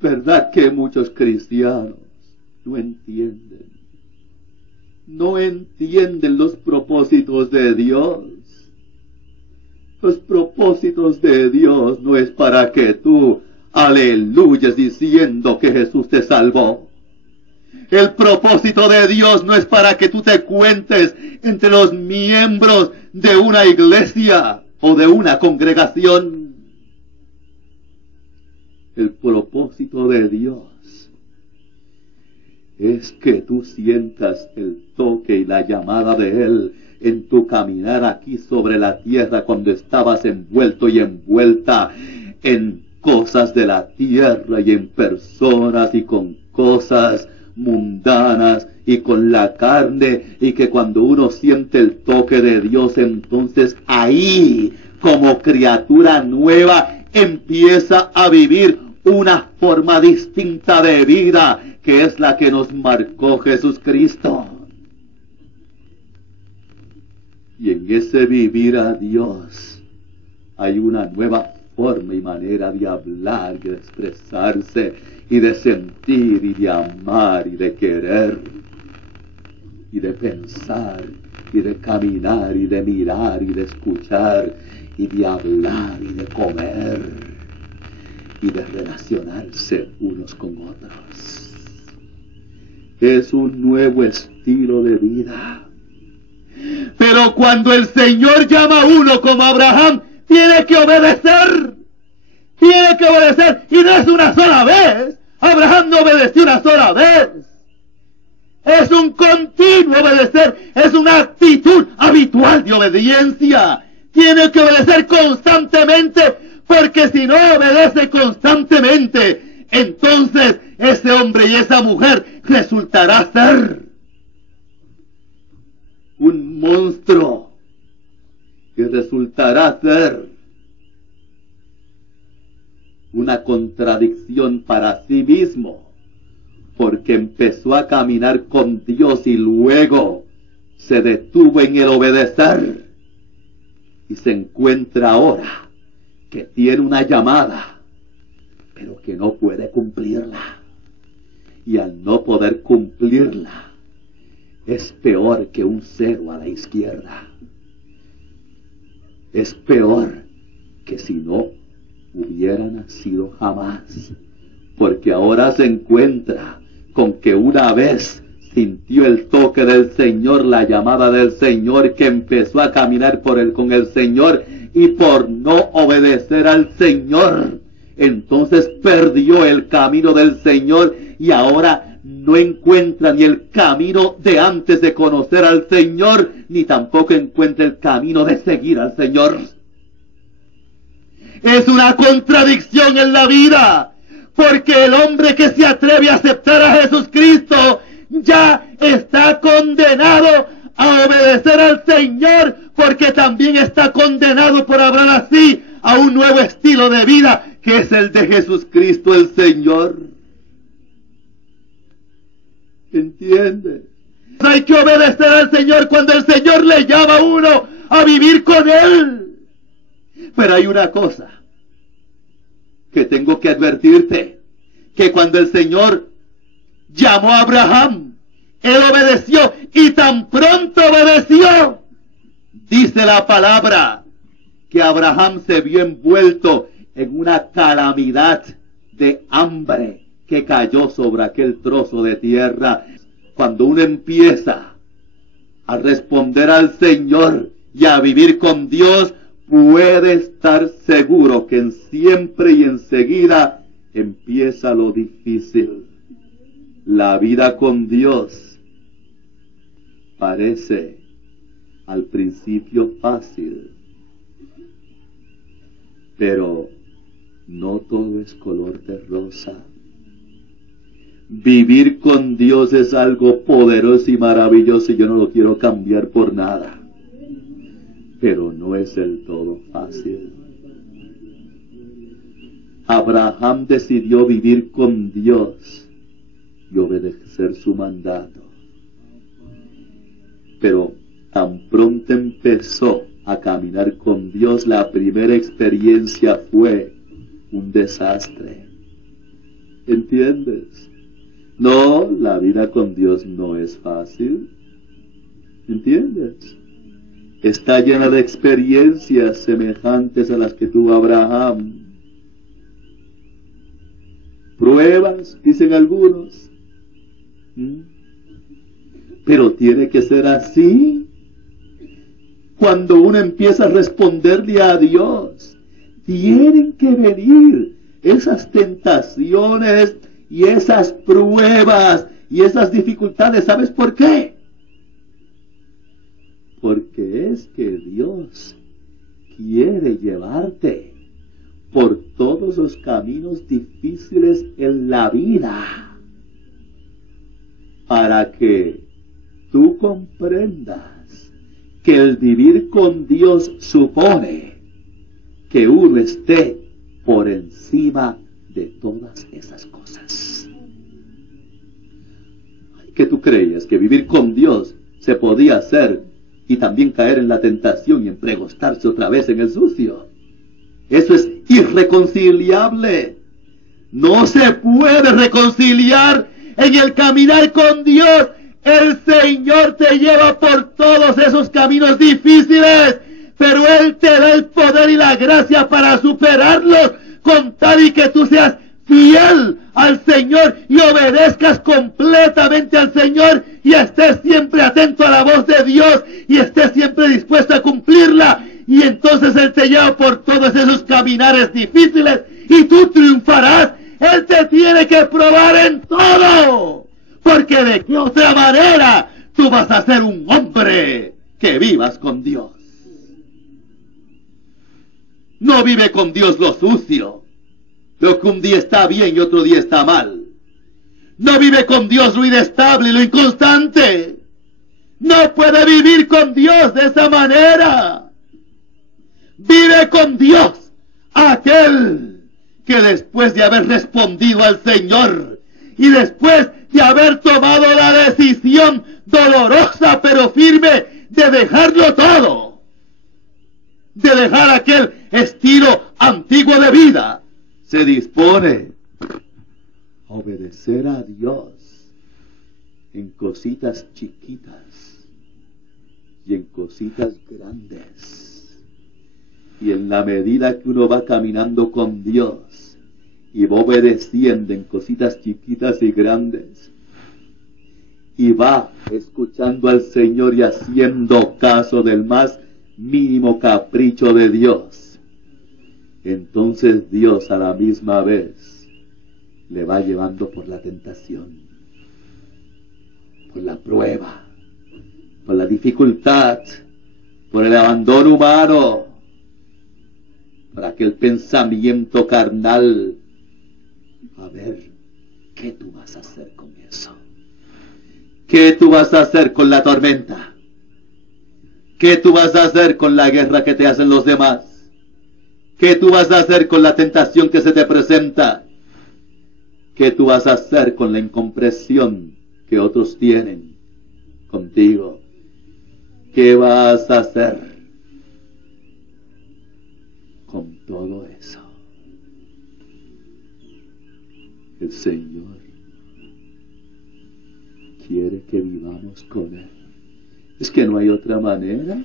¿Verdad que muchos cristianos no entienden? No entienden los propósitos de Dios. Los propósitos de Dios no es para que tú aleluyes diciendo que Jesús te salvó. El propósito de Dios no es para que tú te cuentes entre los miembros de una iglesia o de una congregación. El propósito de Dios es que tú sientas el toque y la llamada de Él en tu caminar aquí sobre la tierra cuando estabas envuelto y envuelta en cosas de la tierra y en personas y con cosas mundanas y con la carne, y que cuando uno siente el toque de Dios, entonces ahí como criatura nueva empieza a vivir una forma distinta de vida, que es la que nos marcó Jesucristo. Y en ese vivir a Dios hay una nueva forma y manera de hablar y de expresarse y de sentir y de amar y de querer y de pensar y de caminar y de mirar y de escuchar y de hablar y de comer y de relacionarse unos con otros. Es un nuevo estilo de vida. Pero cuando el Señor llama a uno como Abraham, tiene que obedecer. Tiene que obedecer. Y no es una sola vez. Abraham no obedeció una sola vez. Es un continuo obedecer. Es una actitud habitual de obediencia. Tiene que obedecer constantemente. Porque si no obedece constantemente, entonces ese hombre y esa mujer resultará ser un monstruo, que resultará ser una contradicción para sí mismo, porque empezó a caminar con Dios y luego se detuvo en el obedecer y se encuentra ahora que tiene una llamada, pero que no puede cumplirla, y al no poder cumplirla es peor que un cero a la izquierda. Es peor que si no hubiera nacido jamás, porque ahora se encuentra con que una vez sintió el toque del Señor, la llamada del Señor, que empezó a caminar con el Señor, y por no obedecer al Señor, entonces perdió el camino del Señor y ahora no encuentra ni el camino de antes de conocer al Señor, ni tampoco encuentra el camino de seguir al Señor. Es una contradicción en la vida, porque el hombre que se atreve a aceptar a Jesucristo ya está condenado a obedecer al Señor, porque también está condenado por hablar así a un nuevo estilo de vida, que es el de Jesucristo el Señor. ¿Entiendes? Hay que obedecer al Señor cuando el Señor le llama a uno a vivir con Él. Pero hay una cosa que tengo que advertirte, que cuando el Señor llamó a Abraham, Él obedeció, y tan pronto obedeció, dice la palabra, que Abraham se vio envuelto en una calamidad de hambre que cayó sobre aquel trozo de tierra. Cuando uno empieza a responder al Señor y a vivir con Dios, puede estar seguro que en siempre y enseguida empieza lo difícil. La vida con Dios parece al principio fácil, pero no todo es color de rosa. Vivir con Dios es algo poderoso y maravilloso, y yo no lo quiero cambiar por nada, pero no es del todo fácil. Abraham decidió vivir con Dios y obedecer su mandato, pero tan pronto empezó a caminar con Dios, la primera experiencia fue un desastre. ¿Entiendes? No, la vida con Dios no es fácil. ¿Entiendes? Está llena de experiencias semejantes a las que tuvo Abraham. Pruebas, dicen algunos. Pero tiene que ser así. Cuando uno empieza a responderle a Dios, tienen que venir esas tentaciones y esas pruebas y esas dificultades. ¿Sabes por qué? Porque es que Dios quiere llevarte por todos los caminos difíciles en la vida, para que tú comprendas que el vivir con Dios supone que uno esté por encima de todas esas cosas. ¿Que tú creías que vivir con Dios se podía hacer y también caer en la tentación y empregostarse otra vez en el sucio? Eso es irreconciliable. No se puede reconciliar en el caminar con Dios. El Señor te lleva por todos esos caminos difíciles, pero Él te da el poder y la gracia para superarlos, con tal y que tú seas fiel al Señor y obedezcas completamente al Señor y estés siempre atento a la voz de Dios y estés siempre dispuesto a cumplirla. Y entonces Él te lleva por todos esos caminares difíciles y tú triunfarás. Él te tiene que probar en todo, porque de qué otra manera tú vas a ser un hombre que vivas con Dios. No vive con Dios lo sucio, lo que un día está bien y otro día está mal. No vive con Dios lo inestable y lo inconstante. No puede vivir con Dios de esa manera. Vive con Dios aquel que después de haber respondido al Señor y después de haber tomado la decisión dolorosa pero firme de dejarlo todo, de dejar aquel estilo antiguo de vida, se dispone a obedecer a Dios en cositas chiquitas y en cositas grandes. Y en la medida que uno va caminando con Dios y va obedeciendo en cositas chiquitas y grandes, y va escuchando al Señor y haciendo caso del más mínimo capricho de Dios, entonces Dios a la misma vez le va llevando por la tentación, por la prueba, por la dificultad, por el abandono humano, por aquel pensamiento carnal. A ver, ¿qué tú vas a hacer con eso? ¿Qué tú vas a hacer con la tormenta? ¿Qué tú vas a hacer con la guerra que te hacen los demás? ¿Qué tú vas a hacer con la tentación que se te presenta? ¿Qué tú vas a hacer con la incomprensión que otros tienen contigo? ¿Qué vas a hacer con todo eso? El Señor quiere que vivamos con Él. Es que no hay otra manera.